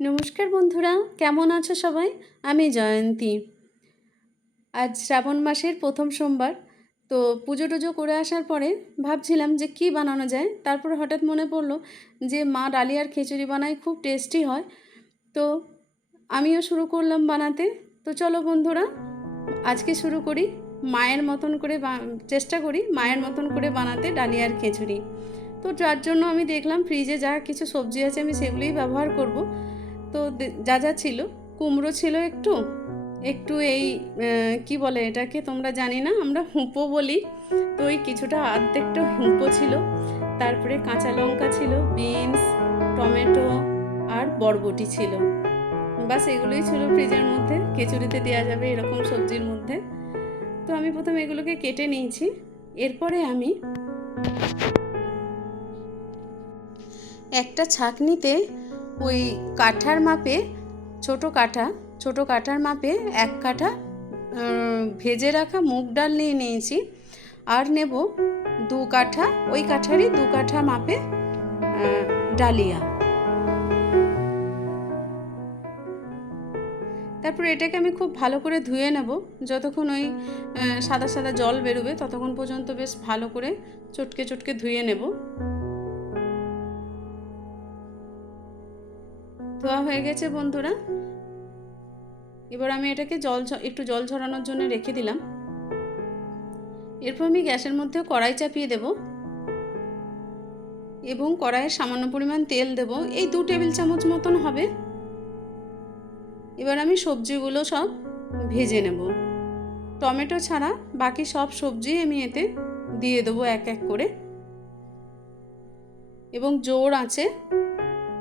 নমস্কার বন্ধুরা, কেমন আছো সবাই? আমি জয়ন্তী। আজ শ্রাবণ মাসের প্রথম সোমবার। তো পুজো টুজো করে আসার পরে ভাবছিলাম যে কি বানানো যায়। তারপর হঠাৎ মনে পড়লো যে মা ডালিয়ার খিচুড়ি বানায়, খুব টেস্টি হয়। তো আমিও শুরু করলাম বানাতে। তো চলো বন্ধুরা, আজকে শুরু করি মায়ের মতন করে, চেষ্টা করি মায়ের মতন করে বানাতে ডালিয়ার খিচুড়ি। তো যার জন্য আমি দেখলাম ফ্রিজে যা কিছু সবজি আছে আমি সেগুলোই ব্যবহার করব। তো যা যা ছিল, কুমড়ো ছিল একটু একটু এই কি বলে এটাকে তোমরা, জানি না, আমরা হুঁপো বলি। তো ওই কিছুটা অর্ধেকটা হুঁপো ছিল। তারপরে কাঁচা লঙ্কা ছিল, বিনস, টমেটো আর বরবটি ছিল। বাস এগুলোই ছিল ফ্রিজের মধ্যে, খিচুড়িতে দেওয়া যাবে এরকম সবজির মধ্যে। তো আমি প্রথমে এগুলোকে কেটে নিয়েছি। এরপরে আমি একটা ছাঁকনিতে ওই কাঠার মাপে, ছোট কাঠার মাপে 1 কাঠা ভেজে রাখা মুগ ডাল নিয়ে নিয়েছি। আর নেব 2 কাঠা, ওই কাঠারই 2 কাঠা মাপে ডালিয়া। তারপর এটাকে আমি খুব ভালো করে ধুয়ে নেব। যতক্ষণ ওই সাদা সাদা জল বেরোবে ততক্ষণ পর্যন্ত বেশ ভালো করে চটকে চটকে ধুয়ে নেব। ধোয়া হয়ে গেছে বন্ধুরা। এবার আমি এটাকে একটু জল ঝরানোর জন্য রেখে দিলাম। এরপর আমি গ্যাসের মধ্যে কড়াই চাপিয়ে দেব এবং কড়াইয়ে সামান্য পরিমাণ তেল দেব, এই 2 টেবিল চামচ মতন হবে। এবার আমি সবজিগুলো সব ভেজে নেব। টমেটো ছাড়া বাকি সব সবজি আমি এতে দিয়ে দেবো এক এক করে। এবং জোর আছে,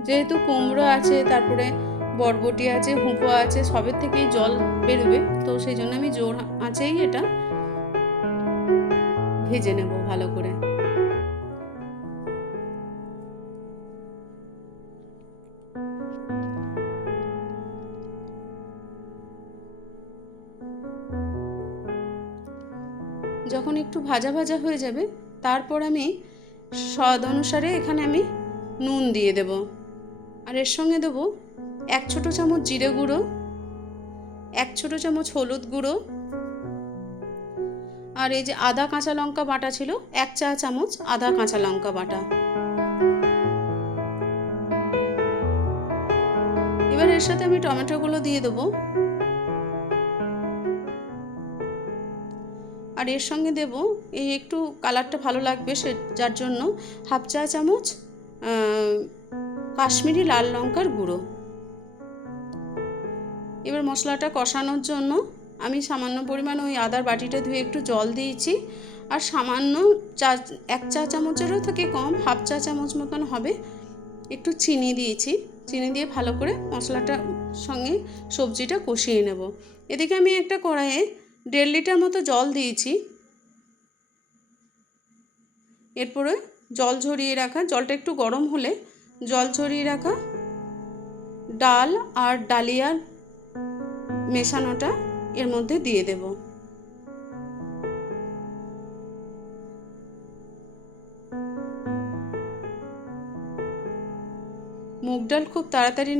যেহেতু কুমড়ো আছে, তারপরে বরবটি আছে, হুঁপো আছে, সবের থেকেই জল বেরোবে। তো সেই জন্য আমি জোর আছেই এটা ভেজে নেব ভালো করে। যখন একটু ভাজা ভাজা হয়ে যাবে তারপর আমি স্বাদ অনুসারে এখানে আমি নুন দিয়ে দেব। আর এর সঙ্গে দেব 1 ছোট চামচ জিরে গুঁড়ো, 1 ছোট চামচ হলুদ গুঁড়ো, আর এই যে আদা কাঁচা লঙ্কা বাটা ছিল 1 চা চামচ আদা কাঁচা লঙ্কা বাটা। এবার এর সাথে আমি টমেটোগুলো দিয়ে দেবো। আর এর সঙ্গে দেব, এই একটু কালারটা ভালো লাগবে যার জন্য 1/2 চা চামচ কাশ্মীরি লাল লঙ্কার গুঁড়ো। এবার মশলাটা কষানোর জন্য আমি সামান্য পরিমাণ ওই আদার বাটিটা ধুয়ে একটু জল দিয়েছি। আর সামান্য 1 চা চামচেরও থেকে কম, 1/2 চা চামচ মতন হবে, একটু চিনি দিয়েছি। চিনি দিয়ে ভালো করে মশলাটার সঙ্গে সবজিটা কষিয়ে নেব। এদিকে আমি একটা কড়াইয়ে 1.5 লিটার মতো জল দিয়েছি। এরপরে জল ঝরিয়ে রাখা, জলটা একটু গরম হলে জল ঝরিয়ে রাখা ডাল আর ডালিয়ার মেশানোটা এর মধ্যে দিয়ে দেব। মুগ ডাল খুব তাড়াতাড়ি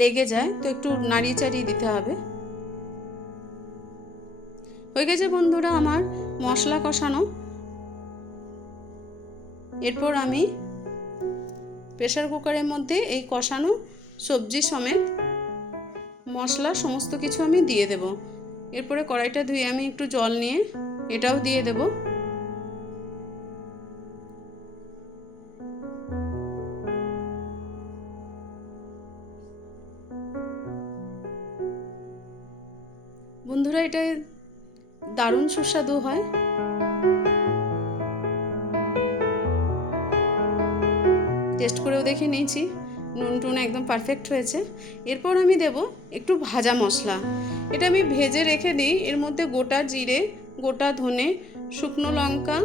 লেগে যায়, তো একটু নাড়িয়ে চাড়িয়ে দিতে হবে। হয়ে গেছে বন্ধুরা আমার মশলা কষানো। এরপর আমি প্রেসার কুকারের মধ্যে এই কষানো সবজি সমেত মশলা সমস্ত কিছু আমি দিয়ে দেব। এরপরে কড়াইটা ধুয়ে আমি একটু জল নিয়ে এটাও দিয়ে দেব। বন্ধুরা এটা দারুণ সুস্বাদু হয়। টেস্ট করেও দেখে নিয়েছি, নুন টুন একদম পারফেক্ট হয়েছে। এরপর আমি দেব একটু ভাজা মশলা। এটা আমি ভেজে রেখে দিই। এর মধ্যে গোটা জিরে, গোটা ধনে, শুকনো লঙ্কা,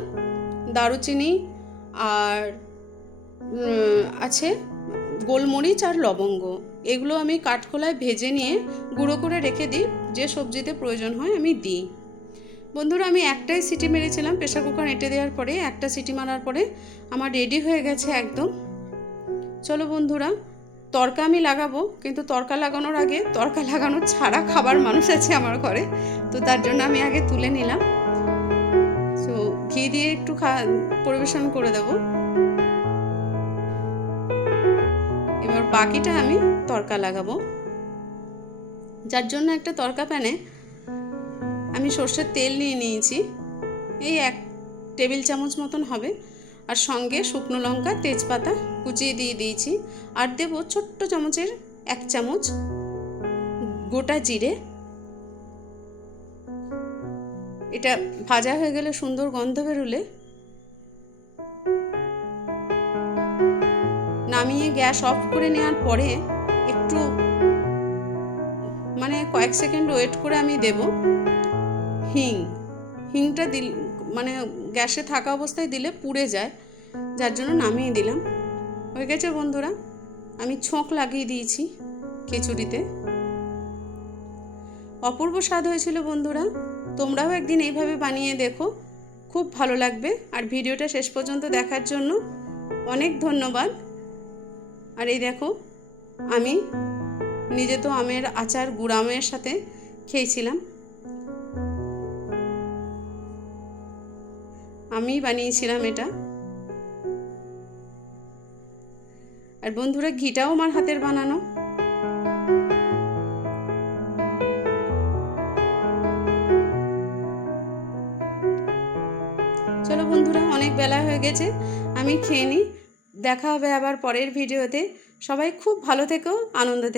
দারুচিনি আর আছে গোলমরিচ আর লবঙ্গ। এগুলো আমি কাঠখোলায় ভেজে নিয়ে গুঁড়ো করে রেখে দিই, যে সবজিতে প্রয়োজন হয় আমি দিই। বন্ধুরা আমি একটাই সিটি মেরেছিলাম, প্রেসার কুকার এঁটে দেওয়ার পরে একটা সিটি মারার পরে আমার রেডি হয়ে গেছে একদম। চলো বন্ধুরা তড়কা আমি লাগাবো, কিন্তু তড়কা লাগানোর আগে তড়কা লাগানো ছাড়া খাবার মানুষ আছে আমার ঘরে, তো তার জন্য আমি আগে তুলে নিলাম। সো ঘি দিয়ে একটু পরিবেশন করে দেব। এবার বাকিটা আমি তড়কা লাগাবো, যার জন্য একটা তড়কা প্যানে আমি সর্ষের তেল নিয়ে নিয়েছি, এই 1 টেবিল চামচ মতন হবে, আর সঙ্গে শুকনো লঙ্কা তেজপাতা কুচিয়ে দিয়ে দিয়েছি, আর দেবো ছোট্ট চামচের 1 চামচ গোটা জিরে। এটা ভাজা হয়ে গেলে সুন্দর গন্ধ বেরোলে নামিয়ে গ্যাস অফ করে নেওয়ার পরে একটু মানে কয়েক সেকেন্ড ওয়েট করে আমি দেব হিংটা মানে গ্যাসে থাকা অবস্থায় দিলে পুড়ে যায়, যার জন্য নামিয়ে দিলাম। হয়ে গেছে বন্ধুরা, আমি ছোঁক লাগিয়ে দিয়েছি খিচুড়িতে। অপূর্ব স্বাদ হয়েছিল বন্ধুরা, তোমরাও একদিন এইভাবে বানিয়ে দেখো, খুব ভালো লাগবে। আর ভিডিওটা শেষ পর্যন্ত দেখার জন্য অনেক ধন্যবাদ। আর এই দেখো, আমি নিজে তো আমের আচার গুড় আমের সাথে খেয়েছিলাম, আমি বানিয়েছিলাম এটা। আর বন্ধুরা, ঘিটাও আমার হাতের বানানো। চলো বন্ধুরা, অনেক বেলা হয়ে গেছে, আমি খেয়ে নিই। দেখা হবে আবার পরের ভিডিওতে। সবাই খুব ভালো থেকো, আনন্দ থেকো।